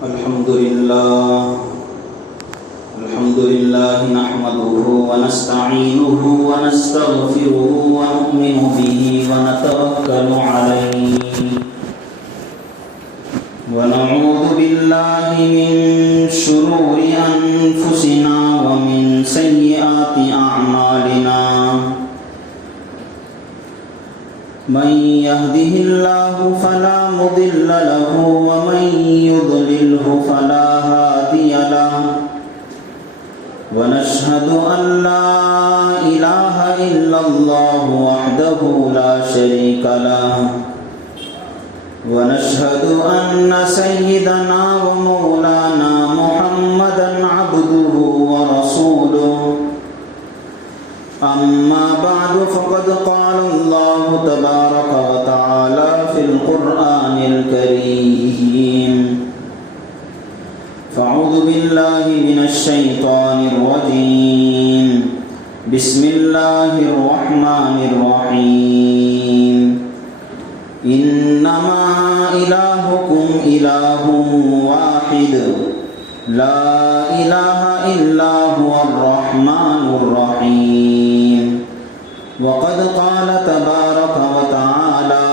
الحمد لله نحمده ونستعينه ونستغفره ونؤمن به ونتوكل عليه ونعوذ بالله من شرور أنفسنا ومن سيئات أعمالنا من يهده الله فلا مضل له ومن يضلله فلا هادي له ونشهد أن لا إله إلا الله وحده لا شريك له ونشهد أن سيدنا ومولانا محمدا عبده ورسوله أما بعد فقد قال الله تبارك وتعالى في القرآن الكريم فأعوذ بالله من الشيطان الرجيم بسم الله الرحمن الرحيم إنما إلهكم إله واحد لا إله إلا هو الرحمن الرحيم وقد قال تبارك وتعالى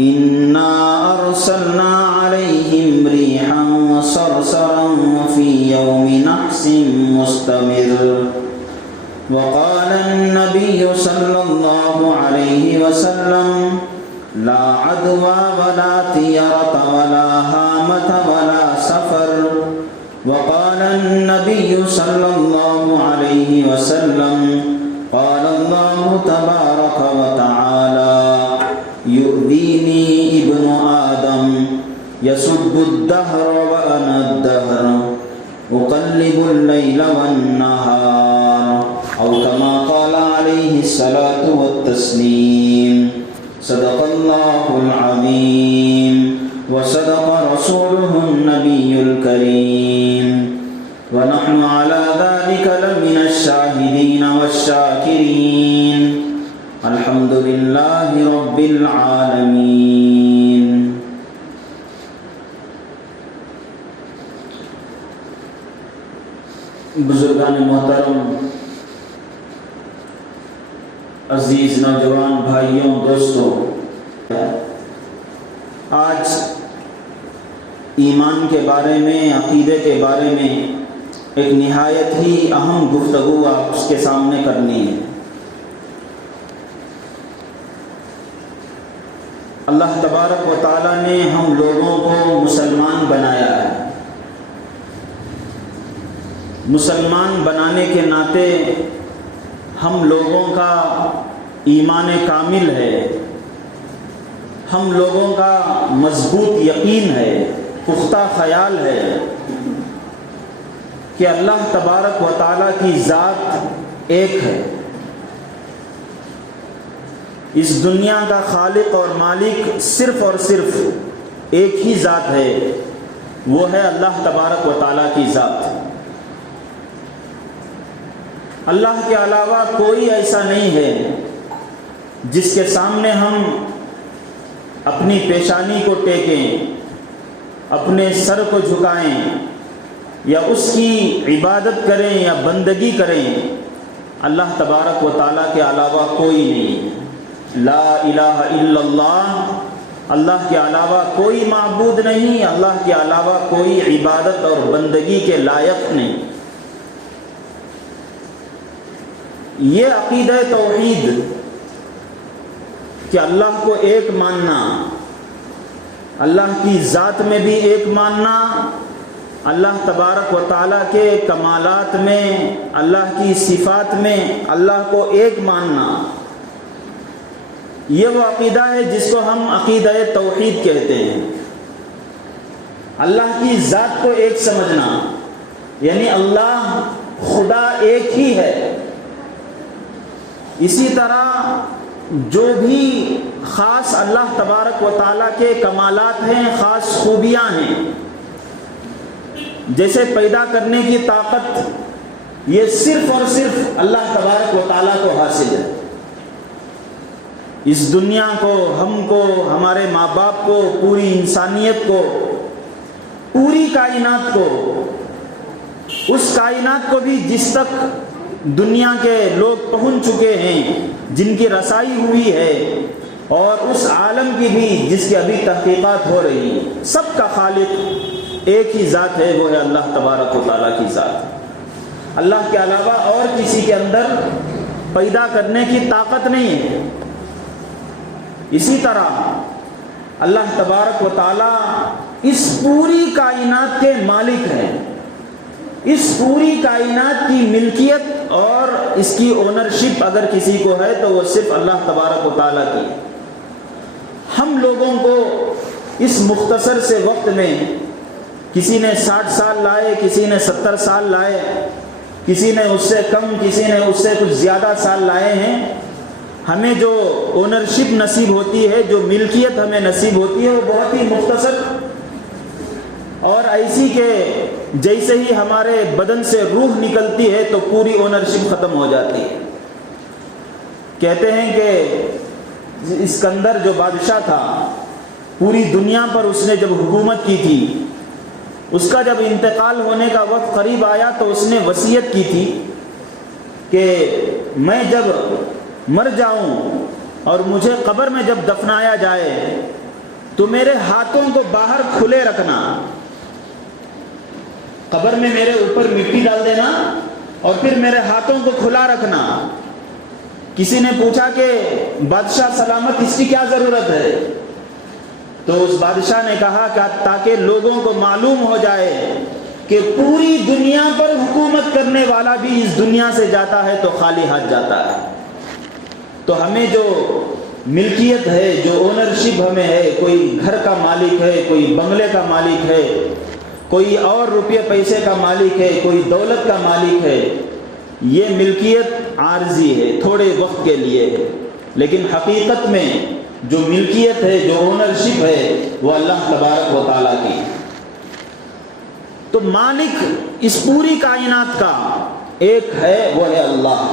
إنا أرسلنا عليهم ريحا صرصرا في يوم نحس مستمر وقال النبي صلى الله عليه وسلم لا عدوى ولا طيرة ولا هامة ولا سفر وقال النبي صلى الله عليه وسلم قال الله تبارك وتعالى يؤذيني ابن آدم يسب الدهر وأنا الدهر أقلب الليل والنهار أو كما قال عليه الصلاة والتسليم صدق الله العظيم وصدق رسوله النبي الكريم ونحن على ذلك لمن الشاهدين والشاكرين الحمد لله رب العالمين. بزرگان محترم، عزیز نوجوان بھائیوں، دوستوں، آج ایمان کے بارے میں، عقیدے کے بارے میں ایک نہایت ہی اہم گفتگو آپ کے سامنے کرنی ہے۔ اللہ تبارک و تعالیٰ نے ہم لوگوں کو مسلمان بنایا ہے۔ مسلمان بنانے کے ناطے ہم لوگوں کا ایمان کامل ہے، ہم لوگوں کا مضبوط یقین ہے، پختہ خیال ہے کہ اللہ تبارک و تعالیٰ کی ذات ایک ہے۔ اس دنیا کا خالق اور مالک صرف اور صرف ایک ہی ذات ہے، وہ ہے اللہ تبارک و تعالیٰ کی ذات۔ اللہ کے علاوہ کوئی ایسا نہیں ہے جس کے سامنے ہم اپنی پیشانی کو ٹیکیں، اپنے سر کو جھکائیں یا اس کی عبادت کریں یا بندگی کریں۔ اللہ تبارک و تعالیٰ کے علاوہ کوئی نہیں۔ لا الہ الا اللہ، اللہ کے علاوہ کوئی معبود نہیں، اللہ کے علاوہ کوئی عبادت اور بندگی کے لائق نہیں۔ یہ عقیدہ توحید کہ اللہ کو ایک ماننا، اللہ کی ذات میں بھی ایک ماننا، اللہ تبارک و تعالیٰ کے کمالات میں، اللہ کی صفات میں اللہ کو ایک ماننا، یہ وہ عقیدہ ہے جس کو ہم عقیدہ توحید کہتے ہیں۔ اللہ کی ذات کو ایک سمجھنا، یعنی اللہ خدا ایک ہی ہے۔ اسی طرح جو بھی خاص اللہ تبارک و تعالیٰ کے کمالات ہیں، خاص خوبیاں ہیں، جیسے پیدا کرنے کی طاقت، یہ صرف اور صرف اللہ تبارک و تعالیٰ کو حاصل ہے۔ اس دنیا کو، ہم کو، ہمارے ماں باپ کو، پوری انسانیت کو، پوری کائنات کو، اس کائنات کو بھی جس تک دنیا کے لوگ پہنچ چکے ہیں، جن کی رسائی ہوئی ہے، اور اس عالم کی بھی جس کی ابھی تحقیقات ہو رہی ہیں، سب کا خالق ایک ہی ذات ہے، وہ ہے اللہ تبارک و تعالیٰ کی ذات۔ اللہ کے علاوہ اور کسی کے اندر پیدا کرنے کی طاقت نہیں ہے۔ اسی طرح اللہ تبارک و تعالیٰ اس پوری کائنات کے مالک ہیں۔ اس پوری کائنات کی ملکیت اور اس کی اونرشپ اگر کسی کو ہے تو وہ صرف اللہ تبارک و تعالیٰ کی ہے۔ ہم لوگوں کو اس مختصر سے وقت میں کسی نے 60 سال لائے، کسی نے 70 سال لائے، کسی نے اس سے کم، کسی نے اس سے کچھ زیادہ سال لائے ہیں، ہمیں جو اونرشپ نصیب ہوتی ہے، جو ملکیت ہمیں نصیب ہوتی ہے، وہ بہت ہی مختصر اور ایسی کہ جیسے ہی ہمارے بدن سے روح نکلتی ہے تو پوری اونرشپ ختم ہو جاتی ہے۔ کہتے ہیں کہ اسکندر جو بادشاہ تھا، پوری دنیا پر اس نے جب حکومت کی تھی، اس کا جب انتقال ہونے کا وقت قریب آیا تو اس نے وصیت کی تھی کہ میں جب مر جاؤں اور مجھے قبر میں جب دفنایا جائے تو میرے ہاتھوں کو باہر کھلے رکھنا، قبر میں میرے اوپر مٹی ڈال دینا اور پھر میرے ہاتھوں کو کھلا رکھنا۔ کسی نے پوچھا کہ بادشاہ سلامت اس کی کیا ضرورت ہے؟ تو اس بادشاہ نے کہا کہ تاکہ لوگوں کو معلوم ہو جائے کہ پوری دنیا پر حکومت کرنے والا بھی اس دنیا سے جاتا ہے تو خالی ہاتھ جاتا ہے۔ تو ہمیں جو ملکیت ہے، جو اونرشپ ہمیں ہے، کوئی گھر کا مالک ہے، کوئی بنگلے کا مالک ہے، کوئی اور روپے پیسے کا مالک ہے، کوئی دولت کا مالک ہے، یہ ملکیت عارضی ہے، تھوڑے وقت کے لیے ہے، لیکن حقیقت میں جو ملکیت ہے، جو اونرشپ ہے، وہ اللہ تبارک و تعالیٰ کی۔ تو مالک اس پوری کائنات کا ایک ہے، وہ ہے اللہ۔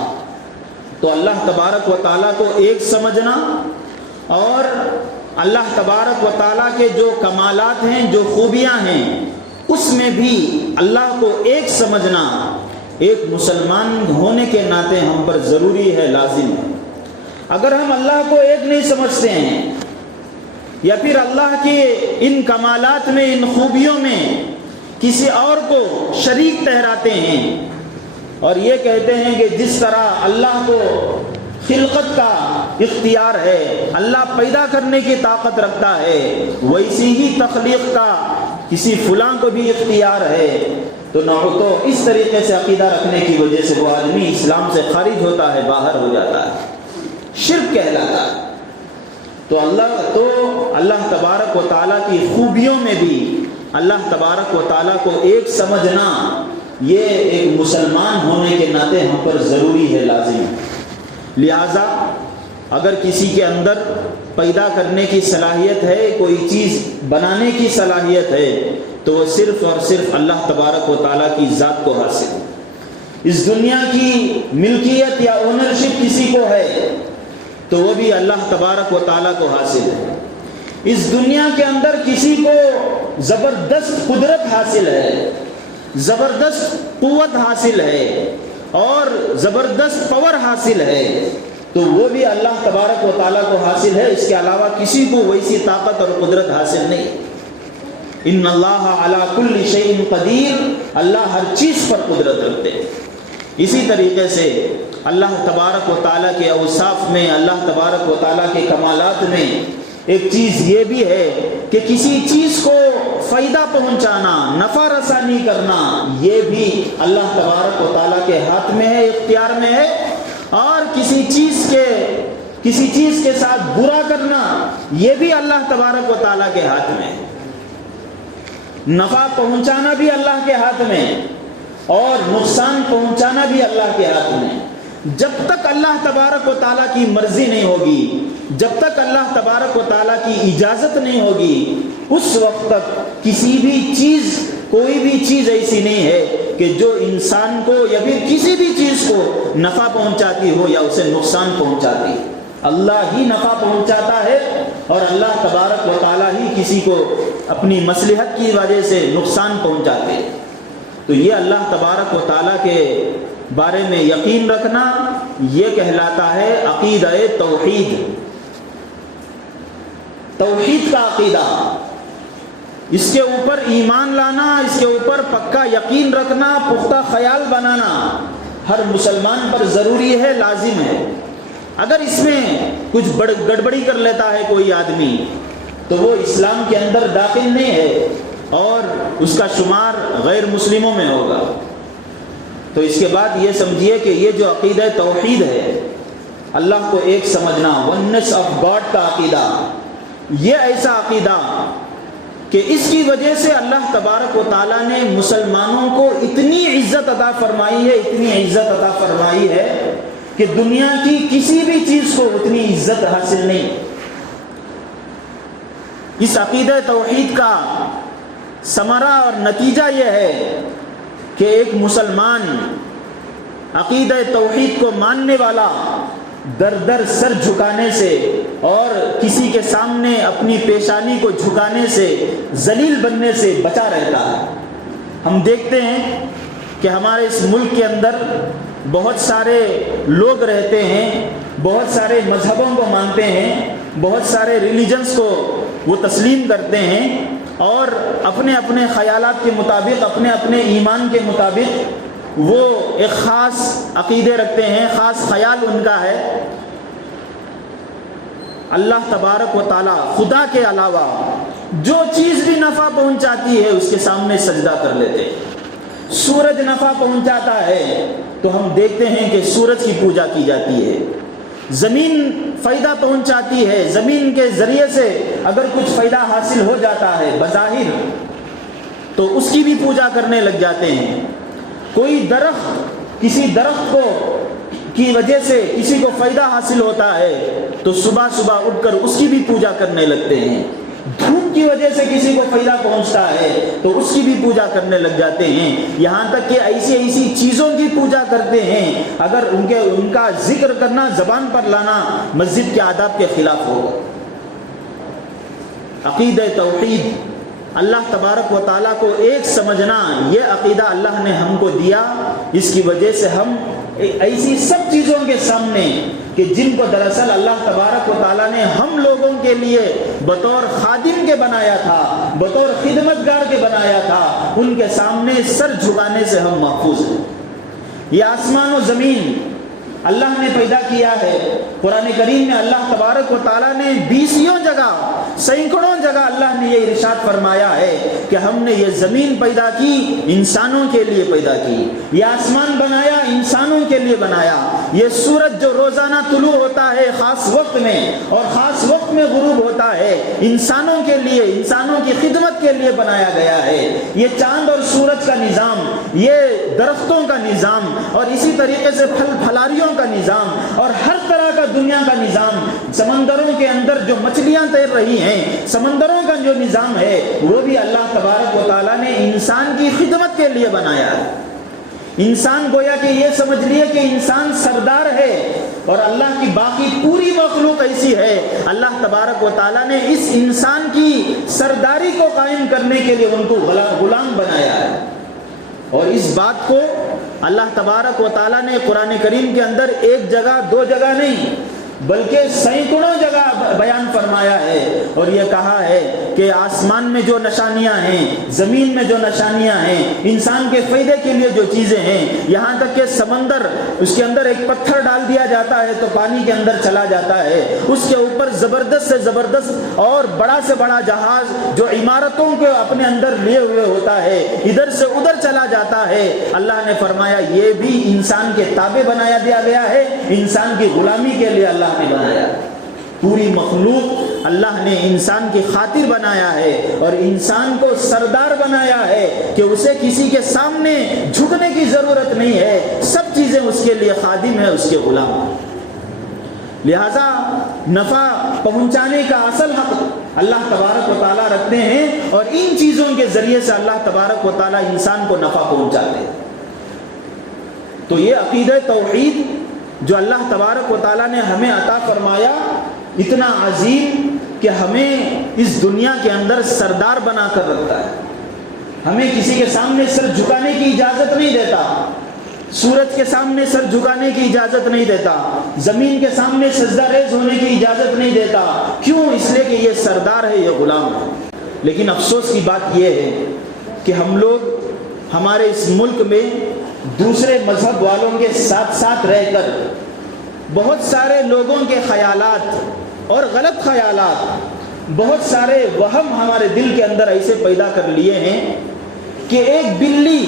تو اللہ تبارک و تعالیٰ کو ایک سمجھنا اور اللہ تبارک و تعالیٰ کے جو کمالات ہیں، جو خوبیاں ہیں، اس میں بھی اللہ کو ایک سمجھنا ایک مسلمان ہونے کے ناطے ہم پر ضروری ہے، لازم ہے۔ اگر ہم اللہ کو ایک نہیں سمجھتے ہیں یا پھر اللہ کے ان کمالات میں، ان خوبیوں میں کسی اور کو شریک ٹھہراتے ہیں اور یہ کہتے ہیں کہ جس طرح اللہ کو خلقت کا اختیار ہے، اللہ پیدا کرنے کی طاقت رکھتا ہے، ویسی ہی تخلیق کا کسی فلاں کو بھی اختیار ہے، تو اس طریقے سے عقیدہ رکھنے کی وجہ سے وہ آدمی اسلام سے خارج ہوتا ہے، باہر ہو جاتا ہے، شرک کہلاتا ہے۔ تو اللہ تبارک و تعالیٰ کی خوبیوں میں بھی اللہ تبارک و تعالیٰ کو ایک سمجھنا، یہ ایک مسلمان ہونے کے ناطے ہم پر ضروری ہے، لازم ہے۔ لہذا اگر کسی کے اندر پیدا کرنے کی صلاحیت ہے، کوئی چیز بنانے کی صلاحیت ہے، تو وہ صرف اور صرف اللہ تبارک و تعالیٰ کی ذات کو حاصل ہے۔ اس دنیا کی ملکیت یا اونرشپ کسی کو ہے تو وہ بھی اللہ تبارک و تعالیٰ کو حاصل ہے۔ اس دنیا کے اندر کسی کو زبردست قدرت حاصل ہے، زبردست قوت حاصل ہے اور زبردست پاور حاصل ہے، تو وہ بھی اللہ تبارک و تعالیٰ کو حاصل ہے۔ اس کے علاوہ کسی کو ویسی طاقت اور قدرت حاصل نہیں۔ ان اللہ علی کل شیء قدیر، اللہ ہر چیز پر قدرت رکھتے ہیں۔ اسی طریقے سے اللہ تبارک و تعالیٰ کے اوصاف میں، اللہ تبارک و تعالیٰ کے کمالات میں ایک چیز یہ بھی ہے کہ کسی چیز کو فائدہ پہنچانا، نفع رسانی کرنا، یہ بھی اللہ تبارک و تعالیٰ کے ہاتھ میں ہے، اختیار میں ہے، اور کسی چیز کے ساتھ برا کرنا، یہ بھی اللہ تبارک و تعالیٰ کے ہاتھ میں ہے۔ نفع پہنچانا بھی اللہ کے ہاتھ میں اور نقصان پہنچانا بھی اللہ کے ہاتھ میں۔ جب تک اللہ تبارک و تعالیٰ کی مرضی نہیں ہوگی، جب تک اللہ تبارک و تعالیٰ کی اجازت نہیں ہوگی، اس وقت تک کسی بھی چیز، کوئی بھی چیز ایسی نہیں ہے کہ جو انسان کو یا پھر کسی بھی چیز کو نفع پہنچاتی ہو یا اسے نقصان پہنچاتی ہے۔ اللہ ہی نفع پہنچاتا ہے اور اللہ تبارک و تعالیٰ ہی کسی کو اپنی مصلحت کی وجہ سے نقصان پہنچاتے. تو یہ اللہ تبارک و تعالیٰ کے بارے میں یقین رکھنا یہ کہلاتا ہے عقیدہ توحید. توحید کا عقیدہ، اس کے اوپر ایمان لانا، اس کے اوپر پکا یقین رکھنا، پختہ خیال بنانا ہر مسلمان پر ضروری ہے، لازم ہے. اگر اس میں کچھ گڑبڑی کر لیتا ہے کوئی آدمی تو وہ اسلام کے اندر داخل نہیں ہے اور اس کا شمار غیر مسلموں میں ہوگا. تو اس کے بعد یہ سمجھیے کہ یہ جو عقیدہ توحید ہے، اللہ کو ایک سمجھنا، ونس آف گاڈ کا عقیدہ، یہ ایسا عقیدہ کہ اس کی وجہ سے اللہ تبارک و تعالیٰ نے مسلمانوں کو اتنی عزت عطا فرمائی ہے، اتنی عزت عطا فرمائی ہے کہ دنیا کی کسی بھی چیز کو اتنی عزت حاصل نہیں. اس عقیدہ توحید کا ثمرہ اور نتیجہ یہ ہے کہ ایک مسلمان عقیدہ توحید کو ماننے والا در در سر جھکانے سے اور کسی کے سامنے اپنی پیشانی کو جھکانے سے، ذلیل بننے سے بچا رہتا ہے. ہم دیکھتے ہیں کہ ہمارے اس ملک کے اندر بہت سارے لوگ رہتے ہیں، بہت سارے مذہبوں کو مانتے ہیں، بہت سارے ریلیجنس کو وہ تسلیم کرتے ہیں اور اپنے اپنے خیالات کے مطابق، اپنے اپنے ایمان کے مطابق وہ ایک خاص عقیدے رکھتے ہیں، خاص خیال ان کا ہے. اللہ تبارک و تعالیٰ خدا کے علاوہ جو چیز بھی نفع پہنچاتی ہے اس کے سامنے سجدہ کر لیتے ہیں. سورج نفع پہنچاتا ہے تو ہم دیکھتے ہیں کہ سورج کی پوجا کی جاتی ہے. زمین فائدہ پہنچاتی ہے، زمین کے ذریعے سے اگر کچھ فائدہ حاصل ہو جاتا ہے بظاہر تو اس کی بھی پوجا کرنے لگ جاتے ہیں. کوئی درخت، کسی درخت کو کی وجہ سے کسی کو فائدہ حاصل ہوتا ہے تو صبح صبح اٹھ کر اس کی بھی پوجا کرنے لگتے ہیں. دھوپ کی وجہ سے کسی کو فائدہ پہنچتا ہے تو اس کی بھی پوجا کرنے لگ جاتے ہیں. یہاں تک کہ ایسی ایسی چیزوں کی پوجا کرتے ہیں اگر ان کا ذکر کرنا، زبان پر لانا مسجد کے آداب کے خلاف ہوگا. عقیدہ توحید، اللہ تبارک و تعالیٰ کو ایک سمجھنا، یہ عقیدہ اللہ نے ہم کو دیا. اس کی وجہ سے ہم ایسی سب چیزوں کے سامنے کہ جن کو دراصل اللہ تبارک و تعالیٰ نے ہم لوگوں کے لیے بطور خادم کے بنایا تھا، بطور خدمتگار کے بنایا تھا، ان کے سامنے سر جھکانے سے ہم محفوظ ہیں. یہ آسمان و زمین اللہ نے پیدا کیا ہے. قرآن کریم میں اللہ تبارک و تعالیٰ نے 20 جگہ، سینکڑوں جگہ اللہ نے یہ ارشاد فرمایا ہے کہ ہم نے یہ زمین پیدا کی، انسانوں کے لیے پیدا کی. یہ آسمان بنایا، انسانوں کے لیے بنایا. یہ سورج جو روزانہ طلوع ہوتا ہے خاص وقت میں اور خاص وقت میں غروب ہوتا ہے، انسانوں کے لیے، انسانوں کی خدمت کے لیے بنایا گیا ہے. یہ چاند اور سورج کا نظام، یہ درختوں کا نظام اور اسی طریقے سے پھل پھلاریوں کا نظام اور ہر طرح کا دنیا کا نظام، سمندروں کے اندر جو مچھلیاں تیر رہی ہیں، سمندروں کا جو نظام ہے وہ بھی اللہ تبارک و تعالیٰ نے انسان کی خدمت کے لیے بنایا ہے. انسان گویا کہ یہ سمجھ لیے کہ انسان سردار ہے اور اللہ کی باقی پوری مخلوق ایسی ہے. اللہ تبارک و تعالیٰ نے اس انسان کی سرداری کو قائم کرنے کے لیے ان کو غلام بنایا ہے. اور اس بات کو اللہ تبارک و تعالیٰ نے قرآن کریم کے اندر ایک جگہ، 2 جگہ نہیں بلکہ سینکڑوں جگہ بیان فرمایا ہے اور یہ کہا ہے کہ آسمان میں جو نشانیاں ہیں، زمین میں جو نشانیاں ہیں، انسان کے فائدے کے لیے جو چیزیں ہیں، یہاں تک کہ سمندر، اس کے اندر ایک پتھر ڈال دیا جاتا ہے تو پانی کے اندر چلا جاتا ہے، اس کے اوپر زبردست سے زبردست اور بڑا سے بڑا جہاز جو عمارتوں کو اپنے اندر لیے ہوئے ہوتا ہے ادھر سے ادھر چلا جاتا ہے. اللہ نے فرمایا یہ بھی انسان کے تابع بنایا دیا گیا ہے، انسان کی غلامی کے لیے اللہ نے بنایا. پوری مخلوق اللہ نے انسان کی خاطر بنایا ہے اور انسان کو سردار بنایا ہے کہ اسے کسی کے سامنے جھکنے کی ضرورت نہیں ہے. سب چیزیں اس کے لیے خادم ہے، اس کے غلام ہے. لہذا نفع پہنچانے کا اصل حق اللہ تبارک و تعالیٰ رکھتے ہیں اور ان چیزوں کے ذریعے سے اللہ تبارک و تعالیٰ انسان کو نفع پہنچاتے ہیں. تو یہ عقیدہ توحید جو اللہ تبارک و تعالیٰ نے ہمیں عطا فرمایا اتنا عظیم کہ ہمیں اس دنیا کے اندر سردار بنا کر رکھتا ہے، ہمیں کسی کے سامنے سر جھکانے کی اجازت نہیں دیتا، سورج کے سامنے سر جھکانے کی اجازت نہیں دیتا، زمین کے سامنے سجدہ ریز ہونے کی اجازت نہیں دیتا۔ کیوں؟ اس لیے کہ یہ سردار ہے، یہ غلام ہے۔ لیکن افسوس کی بات یہ ہے کہ ہم لوگ ہمارے اس ملک میں دوسرے مذہب والوں کے ساتھ ساتھ رہ کر بہت سارے لوگوں کے خیالات اور غلط خیالات، بہت سارے وہم ہمارے دل کے اندر ایسے پیدا کر لیے ہیں کہ ایک بلی،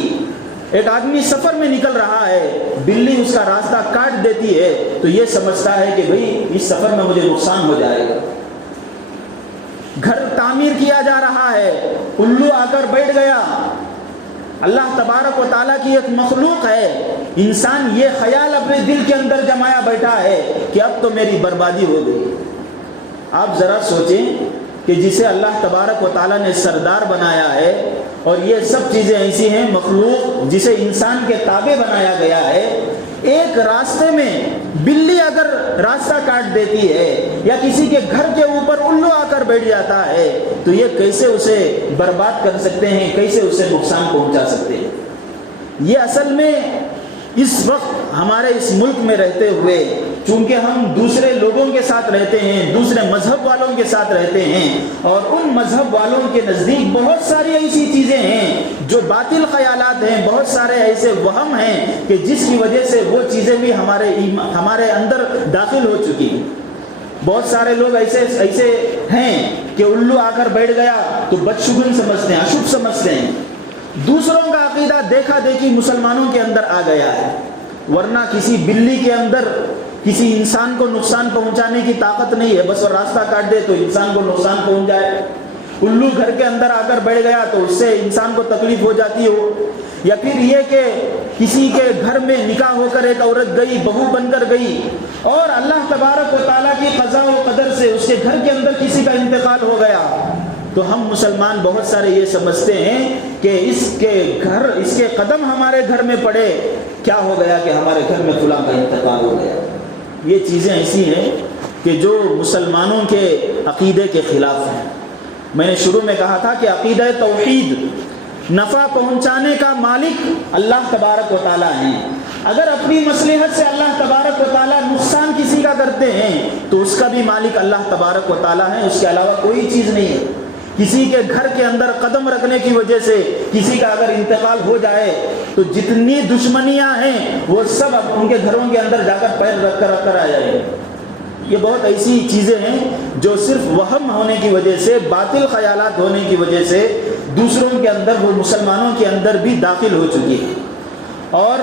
ایک آدمی سفر میں نکل رہا ہے، بلی اس کا راستہ کاٹ دیتی ہے تو یہ سمجھتا ہے کہ بھئی اس سفر میں مجھے نقصان ہو جائے گا۔ گھر تعمیر کیا جا رہا ہے، الو آ کر بیٹھ گیا۔ اللہ تبارک و تعالیٰ کی ایک مخلوق ہے، انسان یہ خیال اپنے دل کے اندر جمایا بیٹھا ہے کہ اب تو میری بربادی ہو گئی۔ آپ ذرا سوچیں کہ جسے اللہ تبارک و تعالیٰ نے سردار بنایا ہے، اور یہ سب چیزیں ایسی ہیں، مخلوق جسے انسان کے تابع بنایا گیا ہے، ایک راستے میں بلی اگر راستہ کاٹ دیتی ہے یا کسی کے گھر کے اوپر الو آ کر بیٹھ جاتا ہے تو یہ کیسے اسے برباد کر سکتے ہیں، کیسے اسے نقصان پہنچا سکتے ہیں۔ یہ اصل میں اس وقت ہمارے اس ملک میں رہتے ہوئے، چونکہ ہم دوسرے لوگوں کے ساتھ رہتے ہیں، دوسرے مذہب والوں کے ساتھ رہتے ہیں، اور ان مذہب والوں کے نزدیک بہت ساری ایسی چیزیں ہیں جو باطل خیالات ہیں، بہت سارے ایسے وہم ہیں کہ جس کی وجہ سے وہ چیزیں بھی ہمارے اندر داخل ہو چکی ہیں۔ بہت سارے لوگ ایسے ہیں کہ الو آ کر بیٹھ گیا تو بدشگون سمجھتے ہیں، اشبھ سمجھتے ہیں۔ دوسروں کا عقیدہ دیکھا دیکھی مسلمانوں کے اندر آ گیا ہے، ورنہ کسی بلی کے اندر کسی انسان کو نقصان پہنچانے کی طاقت نہیں ہے، بس وہ راستہ کاٹ دے تو انسان کو نقصان پہنچ جائے۔ الو گھر کے اندر آ کر بیٹھ گیا تو اس سے انسان کو تکلیف ہو جاتی ہو، یا پھر یہ کہ کسی کے گھر میں نکاح ہو کر ایک عورت گئی، بہو بن کر گئی، اور اللہ تبارک و تعالیٰ کی قضاء و قدر سے اس کے گھر کے اندر کسی کا انتقال ہو گیا، تو ہم مسلمان بہت سارے یہ سمجھتے ہیں کہ اس کے قدم ہمارے گھر میں پڑے، کیا ہو گیا کہ ہمارے گھر میں فلاں کا انتقال ہو گیا۔ یہ چیزیں ایسی ہیں کہ جو مسلمانوں کے عقیدے کے خلاف ہیں۔ میں نے شروع میں کہا تھا کہ عقیدہ توحید، نفع پہنچانے کا مالک اللہ تبارک و تعالیٰ ہیں۔ اگر اپنی مصلحت سے اللہ تبارک و تعالیٰ نقصان کسی کا کرتے ہیں تو اس کا بھی مالک اللہ تبارک و تعالیٰ ہے، اس کے علاوہ کوئی چیز نہیں ہے۔ کسی کے گھر کے اندر قدم رکھنے کی وجہ سے کسی کا اگر انتقال ہو جائے تو جتنی دشمنیاں ہیں وہ سب ان کے گھروں کے اندر جا کر پیر رکھ کر آ جائیں گے۔ یہ بہت ایسی چیزیں ہیں جو صرف وہم ہونے کی وجہ سے، باطل خیالات ہونے کی وجہ سے دوسروں کے اندر، وہ مسلمانوں کے اندر بھی داخل ہو چکی ہے۔ اور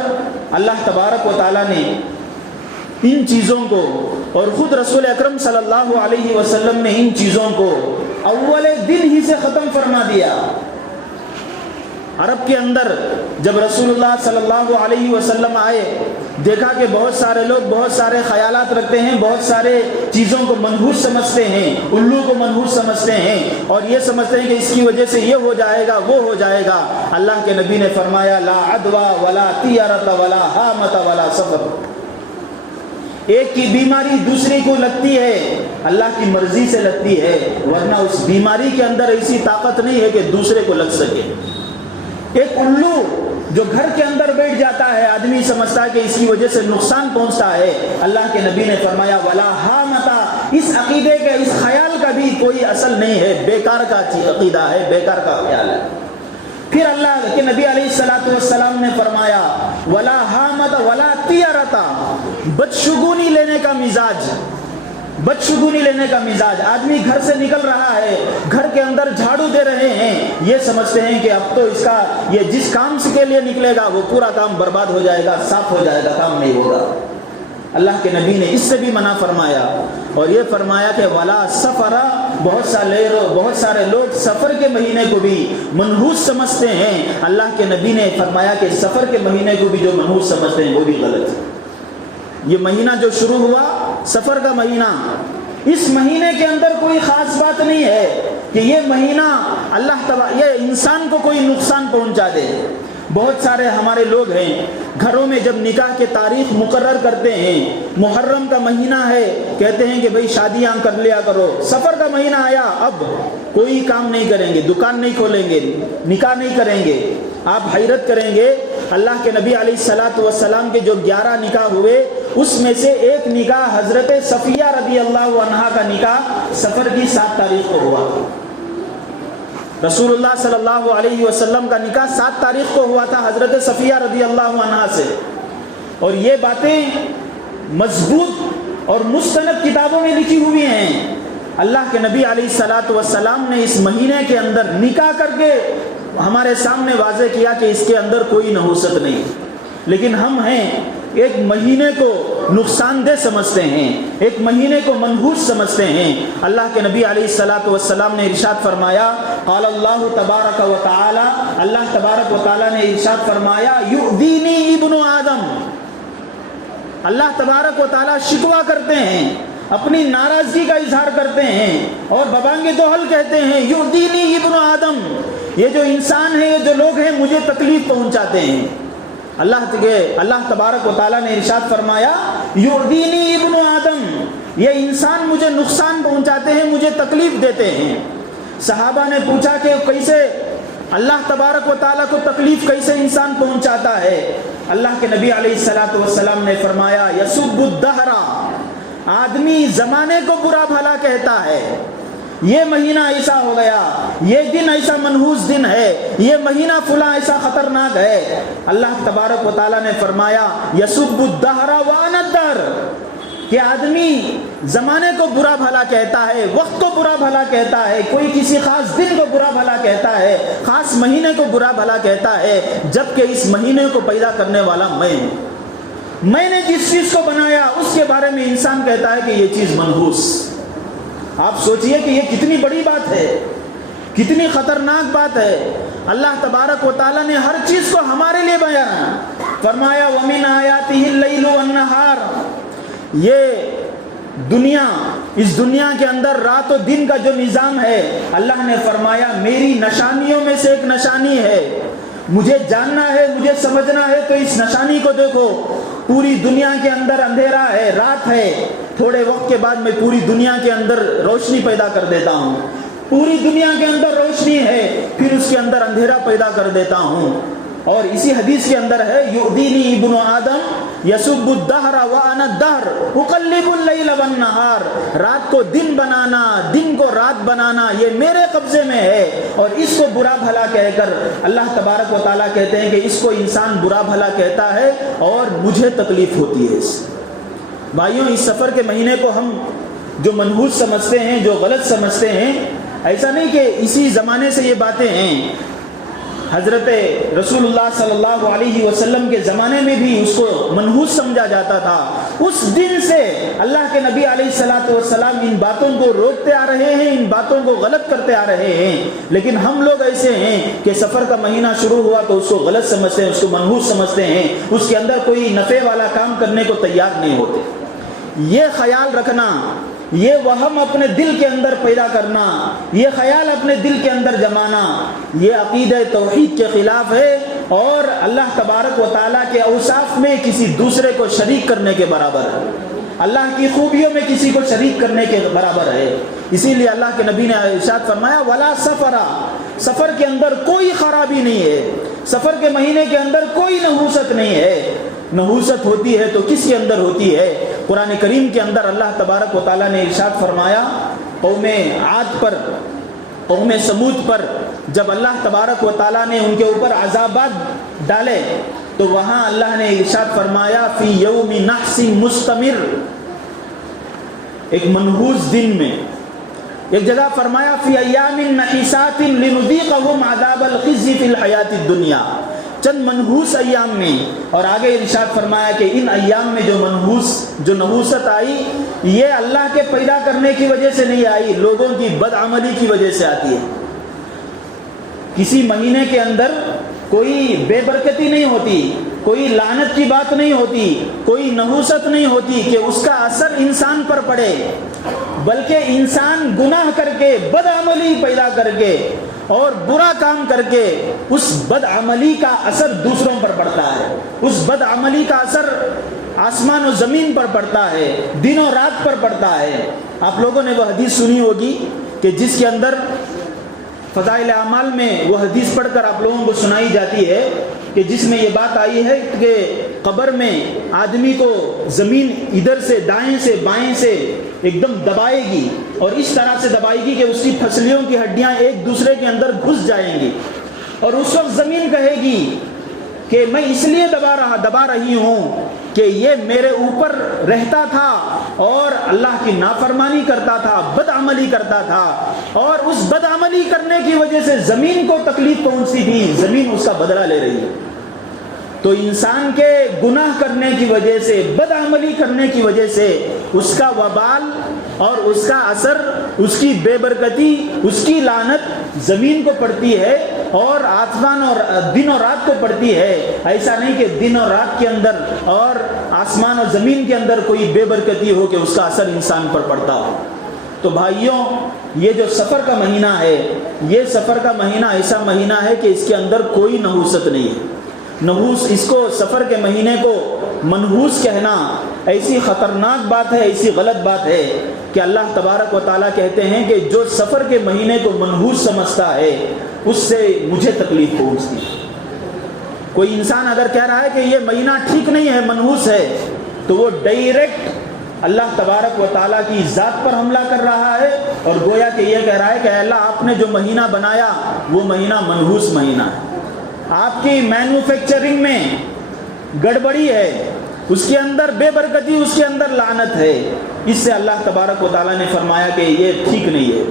اللہ تبارک و تعالیٰ نے ان چیزوں کو، اور خود رسول اکرم صلی اللہ علیہ وسلم نے ان چیزوں کو اول دن ہی سے ختم فرما دیا۔ عرب کے اندر جب رسول اللہ صلی اللہ علیہ وسلم آئے، دیکھا کہ بہت سارے لوگ بہت سارے خیالات رکھتے ہیں، بہت سارے چیزوں کو منحوس سمجھتے ہیں، الو کو منحوس سمجھتے ہیں، اور یہ سمجھتے ہیں کہ اس کی وجہ سے یہ ہو جائے گا، وہ ہو جائے گا۔ اللہ کے نبی نے فرمایا لا عدوى ولا طیرۃ ولا ہامۃ ولا سفر۔ ایک کی بیماری دوسری کو لگتی ہے، اللہ کی مرضی سے لگتی ہے، ورنہ اس بیماری کے اندر ایسی طاقت نہیں ہے کہ دوسرے کو لگ سکے۔ ایک الو جو گھر کے اندر بیٹھ جاتا ہے، آدمی سمجھتا ہے کہ اس کی وجہ سے نقصان پہنچتا ہے، اللہ کے نبی نے فرمایا ولا ہامتا، اس عقیدے کا، اس خیال کا بھی کوئی اصل نہیں ہے، بیکار کا عقیدہ ہے، بیکار کا خیال ہے۔ پھر اللہ کے نبی علیہ الصلوۃ والسلام نے فرمایا ولا ہامت ولا طیرۃ، بدشگونی لینے کا مزاج، بدشگونی لینے کا مزاج۔ آدمی گھر سے نکل رہا ہے، گھر کے اندر جھاڑو دے رہے ہیں، یہ سمجھتے ہیں کہ اب تو اس کا، یہ جس کام کے لیے نکلے گا وہ پورا کام برباد ہو جائے گا، صاف ہو جائے گا، کام نہیں ہوگا۔ اللہ کے نبی نے اس سے بھی منع فرمایا، اور یہ فرمایا کہ ولا سفر، بہت سارے لوگ سفر کے مہینے کو بھی منحوس سمجھتے ہیں۔ اللہ کے نبی نے فرمایا کہ سفر کے مہینے کو بھی جو منحوس سمجھتے ہیں وہ بھی غلط ہے۔ یہ مہینہ جو شروع ہوا، سفر کا مہینہ، اس مہینے کے اندر کوئی خاص بات نہیں ہے کہ یہ مہینہ اللہ تعالیٰ یہ انسان کو کوئی نقصان پہنچا دے۔ بہت سارے ہمارے لوگ ہیں گھروں میں جب نکاح کے تاریخ مقرر کرتے ہیں، محرم کا مہینہ ہے، کہتے ہیں کہ بھئی شادیاں کر لیا کرو، سفر کا مہینہ آیا اب کوئی کام نہیں کریں گے، دکان نہیں کھولیں گے، نکاح نہیں کریں گے۔ آپ حیرت کریں گے، اللہ کے نبی علیہ الصلوۃ والسلام کے جو 11 نکاح ہوئے اس میں سے ایک نکاح حضرت صفیہ رضی اللہ عنہا کا نکاح سفر کی 7 تاریخ کو ہوا۔ رسول اللہ صلی اللہ علیہ وسلم کا نکاح 7 تاریخ کو ہوا تھا حضرت صفیہ رضی اللہ عنہا سے، اور یہ باتیں مضبوط اور مستند کتابوں میں لکھی ہوئی ہیں۔ اللہ کے نبی علیہ الصلوۃ والسلام نے اس مہینے کے اندر نکاح کر کے ہمارے سامنے واضح کیا کہ اس کے اندر کوئی نحوست نہیں، لیکن ہم ہیں ایک مہینے کو نقصان دہ سمجھتے ہیں، ایک مہینے کو منحوس سمجھتے ہیں۔ اللہ کے نبی علیہ الصلوۃ والسلام نے ارشاد فرمایا، قال اللہ تبارک و تعالی، اللہ تبارک و تعالی نے ارشاد فرمایا، یؤذینی ابن آدم، اللہ تبارک و تعالی شکوہ کرتے ہیں، اپنی ناراضگی کا اظہار کرتے ہیں اور ببانگ دوحل کہتے ہیں، یؤذینی ابن آدم، یہ جو انسان ہے، یہ جو لوگ ہیں مجھے تکلیف پہنچاتے ہیں۔ اللہ تبارک و تعالیٰ نے ارشاد فرمایا، یؤذینی ابن آدم، یہ انسان مجھے نقصان پہنچاتے ہیں، مجھے تکلیف دیتے ہیں۔ صحابہ نے پوچھا کہ کیسے اللہ تبارک و تعالیٰ کو تکلیف کیسے انسان پہنچاتا ہے؟ اللہ کے نبی علیہ الصلوۃ والسلام نے فرمایا، یسب الدہر، آدمی زمانے کو برا بھلا کہتا ہے، یہ مہینہ ایسا ہو گیا، یہ دن ایسا منحوس دن ہے، یہ مہینہ فلاں ایسا خطرناک ہے۔ اللہ تبارک و تعالیٰ نے فرمایا، یسب الدہر وانا الدہر، کہ آدمی زمانے کو برا بھلا کہتا ہے، وقت کو برا بھلا کہتا ہے، کوئی کسی خاص دن کو برا بھلا کہتا ہے، خاص مہینے کو برا بھلا کہتا ہے، جبکہ اس مہینے کو پیدا کرنے والا میں نے جس چیز کو بنایا اس کے بارے میں انسان کہتا ہے کہ یہ چیز منحوس۔ آپ سوچئے کہ یہ کتنی بڑی بات ہے، کتنی خطرناک بات ہے۔ اللہ تبارک و تعالیٰ نے ہر چیز کو ہمارے لیے بیان فرمایا، وَمِنْ آیَاتِهِ اللَّيْلُ وَالنَّهَارُ، یہ دنیا، اس دنیا کے اندر رات و دن کا جو نظام ہے، اللہ نے فرمایا میری نشانیوں میں سے ایک نشانی ہے، مجھے جاننا ہے، مجھے سمجھنا ہے تو اس نشانی کو دیکھو۔ پوری دنیا کے اندر اندھیرا ہے، رات ہے، تھوڑے وقت کے بعد میں پوری دنیا کے اندر روشنی پیدا کر دیتا ہوں، پوری دنیا کے اندر روشنی ہے، پھر اس کے اندر اندھیرا پیدا کر دیتا ہوں۔ اور اسی حدیث کے اندر ہے، یؤذینی ابن آدم یسب الدہر وانا الدہر اقلب اللیل والنہار، رات کو دن بنانا، دن کو رات بنانا یہ میرے قبضے میں ہے۔ اور اس کو برا بھلا کہہ کر اللہ تبارک و تعالیٰ کہتے ہیں کہ اس کو انسان برا بھلا کہتا ہے اور مجھے تکلیف ہوتی ہے اس۔ بھائیوں، اس سفر کے مہینے کو ہم جو منحوس سمجھتے ہیں، جو غلط سمجھتے ہیں، ایسا نہیں کہ اسی زمانے سے یہ باتیں ہیں، حضرت رسول اللہ صلی اللہ علیہ وسلم کے زمانے میں بھی اس کو منحوس سمجھا جاتا تھا۔ اس دن سے اللہ کے نبی علیہ الصلوۃ والسلام ان باتوں کو روکتے آ رہے ہیں، ان باتوں کو غلط کرتے آ رہے ہیں، لیکن ہم لوگ ایسے ہیں کہ سفر کا مہینہ شروع ہوا تو اس کو غلط سمجھتے ہیں، اس کو منحوس سمجھتے ہیں، اس کے اندر کوئی نفع والا کام کرنے کو تیار نہیں ہوتے۔ یہ خیال رکھنا، یہ وہم اپنے دل کے اندر پیدا کرنا، یہ خیال اپنے دل کے اندر جمانا، یہ عقیدہ توحید کے خلاف ہے اور اللہ تبارک و تعالیٰ کے اوصاف میں کسی دوسرے کو شریک کرنے کے برابر ہے، اللہ کی خوبیوں میں کسی کو شریک کرنے کے برابر ہے۔ اسی لیے اللہ کے نبی نے ارشاد فرمایا، ولا سفرا، سفر کے اندر کوئی خرابی نہیں ہے، سفر کے مہینے کے اندر کوئی نحوست نہیں ہے۔ نحوست ہوتی ہے تو کس کے اندر ہوتی ہے؟ قرآن کریم کے اندر اللہ تبارک و تعالیٰ نے ارشاد فرمایا، قوم عاد پر، قوم سمود پر جب اللہ تبارک و تعالیٰ نے ان کے اوپر عذابات ڈالے تو وہاں اللہ نے ارشاد فرمایا، فی یوم نحس مستمر، ایک منحوس دن میں۔ ایک جگہ فرمایا، فی ایام نحسات لنذیقہم عذاب الخزی فی الحیات الدنیا، چند منحوس ایام میں۔ اور آگے ارشاد فرمایا کہ ان ایام میں جو نحوست آئی، یہ اللہ کے پیدا کرنے کی وجہ سے نہیں آئی، لوگوں کی بدعملی کی وجہ سے آتی ہے۔ کسی مہینے کے اندر کوئی بے برکتی نہیں ہوتی، کوئی لعنت کی بات نہیں ہوتی، کوئی نحوست نہیں ہوتی کہ اس کا اثر انسان پر پڑے، بلکہ انسان گناہ کر کے، بدعملی پیدا کر کے اور برا کام کر کے اس بدعملی کا اثر دوسروں پر پڑتا ہے، اس بدعملی کا اثر آسمان و زمین پر پڑتا ہے، دن و رات پر پڑتا ہے۔ آپ لوگوں نے وہ حدیث سنی ہوگی کہ جس کے اندر فضائل اعمال میں وہ حدیث پڑھ کر آپ لوگوں کو سنائی جاتی ہے کہ جس میں یہ بات آئی ہے کہ قبر میں آدمی کو زمین ادھر سے دائیں سے بائیں سے ایک دم دبائے گی، اور اس طرح سے دبائے گی کہ اس کی پھسلیوں کی ہڈیاں ایک دوسرے کے اندر گھس جائیں گی، اور اس وقت زمین کہے گی کہ میں اس لیے دبا رہی ہوں کہ یہ میرے اوپر رہتا تھا اور اللہ کی نافرمانی کرتا تھا، بدعملی کرتا تھا، اور اس بدعملی کرنے کی وجہ سے زمین کو تکلیف پہنچتی تھی، زمین اس کا بدلہ لے رہی ہے۔ تو انسان کے گناہ کرنے کی وجہ سے، بدعملی کرنے کی وجہ سے اس کا وبال اور اس کا اثر، اس کی بے برکتی، اس کی لعنت زمین کو پڑتی ہے اور آسمان اور دن اور رات کو پڑتی ہے۔ ایسا نہیں کہ دن اور رات کے اندر اور آسمان اور زمین کے اندر کوئی بے برکتی ہو کہ اس کا اثر انسان پر پڑتا ہو۔ تو بھائیوں، یہ جو سفر کا مہینہ ہے، یہ سفر کا مہینہ ایسا مہینہ ہے کہ اس کے اندر کوئی نحوست نہیں ہے۔ نحوس، اس کو سفر کے مہینے کو منحوس کہنا ایسی خطرناک بات ہے، ایسی غلط بات ہے کہ اللہ تبارک و تعالیٰ کہتے ہیں کہ جو سفر کے مہینے کو منحوس سمجھتا ہے اس سے مجھے تکلیف پہنچتی ہے۔ کوئی انسان اگر کہہ رہا ہے کہ یہ مہینہ ٹھیک نہیں ہے، منحوس ہے، تو وہ ڈائریکٹ اللہ تبارک و تعالیٰ کی ذات پر حملہ کر رہا ہے، اور گویا کہ یہ کہہ رہا ہے کہ اے اللہ، آپ نے جو مہینہ بنایا وہ مہینہ منحوس مہینہ ہے، آپ کی مینوفیکچرنگ میں گڑبڑی ہے، اس کے اندر بے برکتی، اس کے اندر لعنت ہے۔ اس سے اللہ تبارک و تعالیٰ نے فرمایا کہ یہ ٹھیک نہیں ہے۔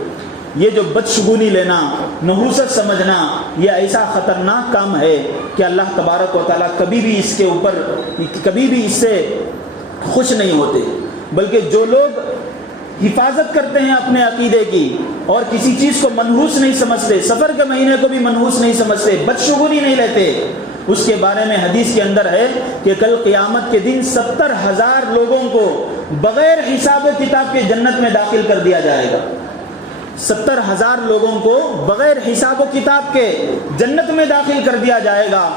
یہ جو بدشگونی لینا، نحوست سمجھنا، یہ ایسا خطرناک کام ہے کہ اللہ تبارک و تعالیٰ کبھی بھی اس کے اوپر، کبھی بھی اس سے خوش نہیں ہوتے، بلکہ جو لوگ حفاظت کرتے ہیں اپنے عقیدے کی اور کسی چیز کو منحوس نہیں سمجھتے، سفر کے مہینے کو بھی منحوس نہیں سمجھتے، بدشگونی نہیں لیتے، اس کے بارے میں حدیث کے اندر ہے کہ کل قیامت کے دن 70,000 لوگوں کو بغیر حساب و کتاب کے جنت میں داخل کر دیا جائے گا۔ 70,000 لوگوں کو بغیر حساب و کتاب کے جنت میں داخل کر دیا جائے گا۔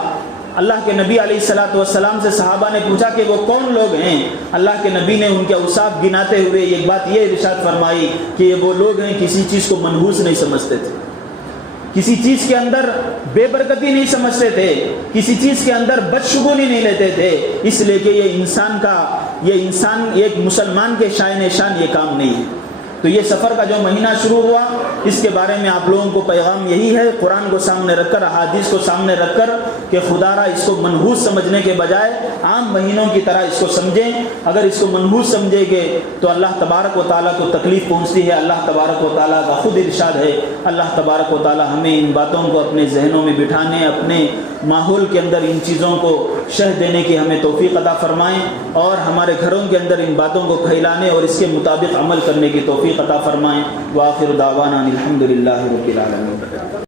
اللہ کے نبی علیہ الصلوۃ والسلام سے صحابہ نے پوچھا کہ وہ کون لوگ ہیں؟ اللہ کے نبی نے ان کے اوصاف گناتے ہوئے ایک بات یہ ارشاد فرمائی کہ یہ وہ لوگ ہیں کسی چیز کو منحوس نہیں سمجھتے تھے، کسی چیز کے اندر بے برکتی نہیں سمجھتے تھے، کسی چیز کے اندر بدشگونی نہیں لیتے تھے، اس لیے کہ یہ انسان ایک مسلمان کے شائن شان یہ کام نہیں ہے۔ تو یہ سفر کا جو مہینہ شروع ہوا، اس کے بارے میں آپ لوگوں کو پیغام یہی ہے، قرآن کو سامنے رکھ کر، احادیث کو سامنے رکھ کر، کہ خدا را اس کو منحوس سمجھنے کے بجائے عام مہینوں کی طرح اس کو سمجھیں۔ اگر اس کو منحوس سمجھیں گے تو اللہ تبارک و تعالیٰ کو تکلیف پہنچتی ہے۔ اللہ تبارک و تعالیٰ کا خود ارشاد ہے۔ اللہ تبارک و تعالیٰ ہمیں ان باتوں کو اپنے ذہنوں میں بٹھانے، اپنے ماحول کے اندر ان چیزوں کو شرح دینے کی ہمیں توفیق عطا فرمائیں، اور ہمارے گھروں کے اندر ان باتوں کو پھیلانے اور اس کے مطابق عمل کرنے کی توفیق عطا فرمائیں۔ وآخر دعوانا الحمد للہ رب العالمین۔